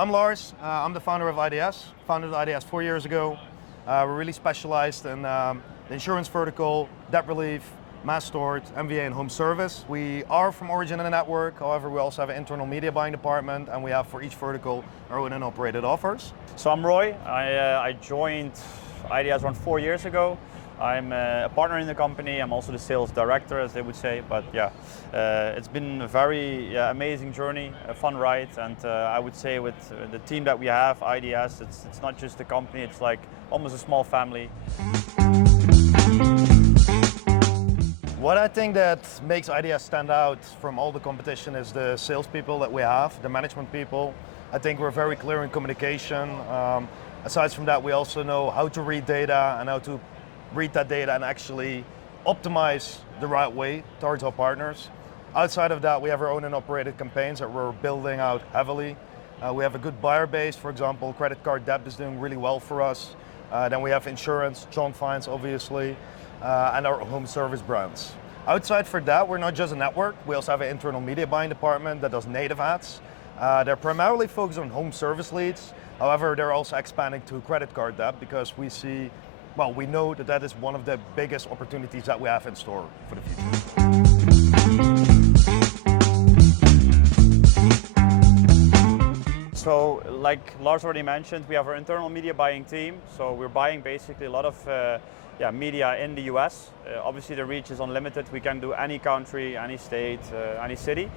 I'm Lars. I'm the founder of IDS. Founded IDS 4 years ago. We're really specialized in the insurance vertical, debt relief, mass storage, MVA, and home service. We are from origin in a network. However, we also have an internal media buying department, and we have for each vertical our own and operated offers. So I'm Roy. I joined IDS around 4 years ago. I'm a partner in the company. I'm also the sales director, as they would say. But yeah, it's been a very amazing journey, a fun ride, and I would say with the team that we have, IDS, it's not just a company. It's like almost a small family. What I think that makes IDS stand out from all the competition is the salespeople that we have, the management people. I think we're very clear in communication. Aside from that, we also know how to read data and how to read that data and actually optimize the right way towards our partners. Outside of that, we have our own and operated campaigns that we're building out heavily. We have a good buyer base. For example, credit card debt is doing really well for us. Then we have insurance, John Fines obviously, and our home service brands. Outside for that, we're not just a network. We also have an internal media buying department that does native ads. They're primarily focused on home service leads. However, they're also expanding to credit card debt because we know that that is one of the biggest opportunities that we have in store for the future. So, like Lars already mentioned, we have our internal media buying team. So we're buying basically a lot of media in the US. Obviously the reach is unlimited. We can do any country, any state, any city.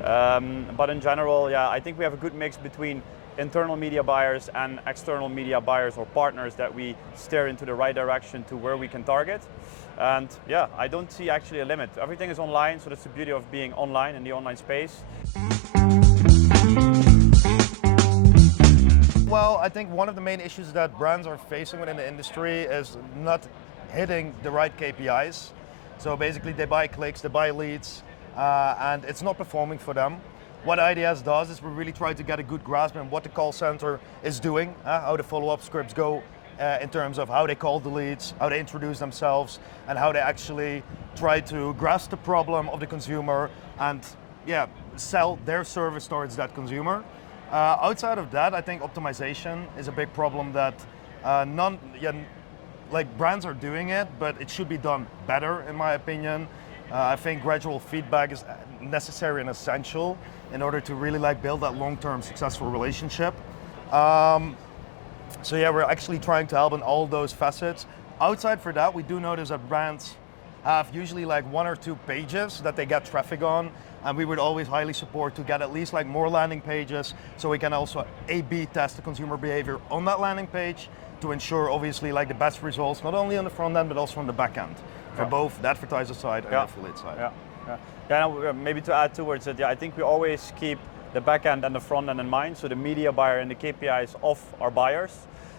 But in general, I think we have a good mix between internal media buyers and external media buyers or partners that we steer into the right direction to where we can target. And yeah, I don't see actually a limit. Everything is online, so that's the beauty of being online in the online space. Well, I think one of the main issues that brands are facing within the industry is not hitting the right KPIs. So basically they buy clicks, they buy leads, and it's not performing for them. What IDS does is we really try to get a good grasp on what the call center is doing, how the follow-up scripts go in terms of how they call the leads, how they introduce themselves, and how they actually try to grasp the problem of the consumer and sell their service towards that consumer. Outside of that, I think optimization is a big problem that brands are doing it, but it should be done better in my opinion. I think gradual feedback is necessary and essential in order to really build that long-term successful relationship. We're actually trying to help in all those facets. Outside for that, we do notice that brands have usually 1 or 2 pages that they get traffic on, and we would always highly support to get at least more landing pages so we can also A/B test the consumer behavior on that landing page to ensure obviously the best results, not only on the front end but also on the back end for both the advertiser side and the affiliate side. Maybe to add towards it, I think we always keep the back end and the front end in mind, so the media buyer and the KPIs of our buyers.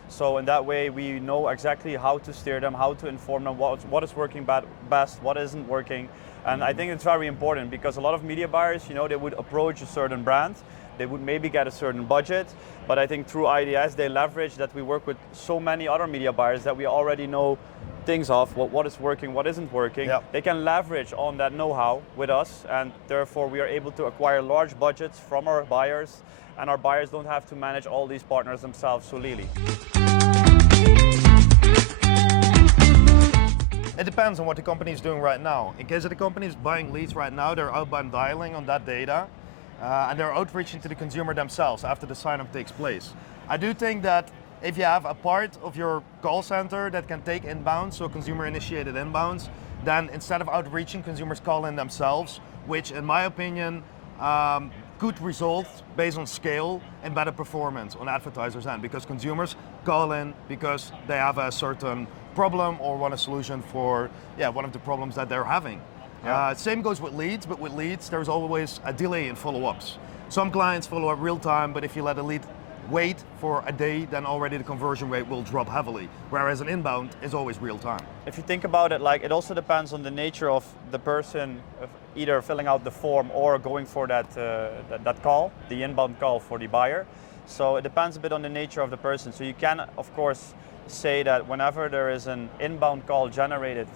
So in that way we know exactly how to steer them, how to inform them what is working best, what isn't working. And I think it's very important because a lot of media buyers, they would approach a certain brand, they would maybe get a certain budget, but I think through IDS they leverage that we work with so many other media buyers that we already know things of, what is working, what isn't working. They can leverage on that know-how with us, and therefore we are able to acquire large budgets from our buyers, and our buyers don't have to manage all these partners themselves solely. It depends on what the company is doing right now. In case of the company is buying leads right now, they're outbound dialing on that data, and they're outreaching to the consumer themselves after the sign-up takes place. I do think that if you have a part of your call center that can take inbound, so consumer-initiated inbounds, then instead of outreaching, consumers call in themselves, which in my opinion, good results based on scale and better performance on advertisers' end, because consumers call in because they have a certain problem or want a solution for one of the problems that they're having. Same goes with leads, but with leads there's always a delay in follow-ups. Some clients follow up real time, but if you let a lead wait for a day, then already the conversion rate will drop heavily, whereas an inbound is always real time. If you think about it, it also depends on the nature of the person either filling out the form or going for that call, the inbound call for the buyer. So it depends a bit on the nature of the person. So you can, of course, say that whenever there is an inbound call generated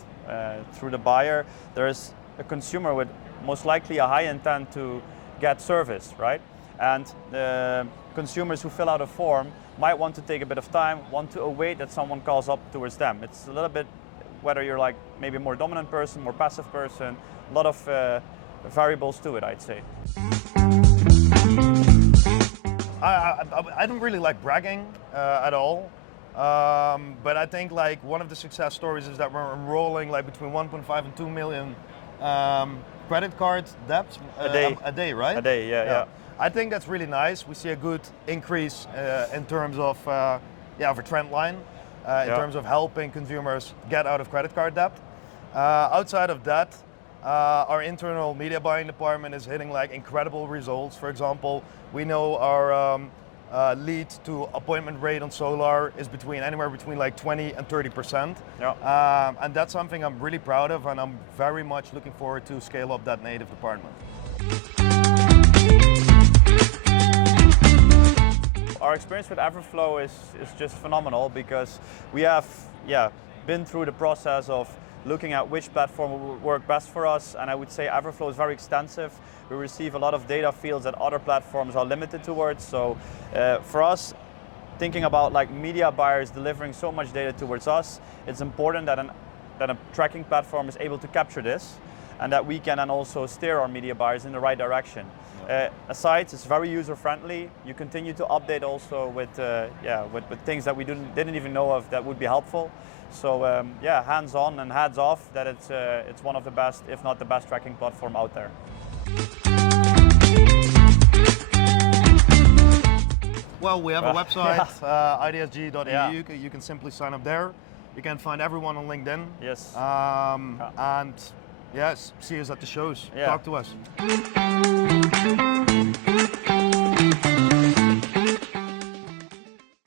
through the buyer, there is a consumer with most likely a high intent to get service, right? And consumers who fill out a form might want to take a bit of time, want to await that someone calls up towards them. It's a little bit whether you're like maybe a more dominant person, more passive person, a lot of variables to it, I'd say. I don't really like bragging at all, but I think like one of the success stories is that we're enrolling like between 1.5 and 2 million credit card debts A day. a day, right? A day, yeah. I think that's really nice. We see a good increase in terms of of a trend line in terms of helping consumers get out of credit card debt. Outside of that, our internal media buying department is hitting like incredible results. For example, we know our lead to appointment rate on Solar is anywhere between like 20 and 30%. Yeah. And that's something I'm really proud of, and I'm very much looking forward to scale up that native department. Our experience with Everflow is just phenomenal because we have been through the process of looking at which platform will work best for us, and I would say Everflow is very extensive. We receive a lot of data fields that other platforms are limited towards. So for us, thinking about like media buyers delivering so much data towards us, it's important that a tracking platform is able to capture this, and that we can then also steer our media buyers in the right direction. Aside, it's very user-friendly. You continue to update also with things that we didn't even know of that would be helpful. So hands-on and hands-off, that it's one of the best, if not the best, tracking platform out there. Well, we have a website, idsg.eu. You can simply sign up there. You can find everyone on LinkedIn. Yes. And yes, see us at the shows. Yeah. Talk to us.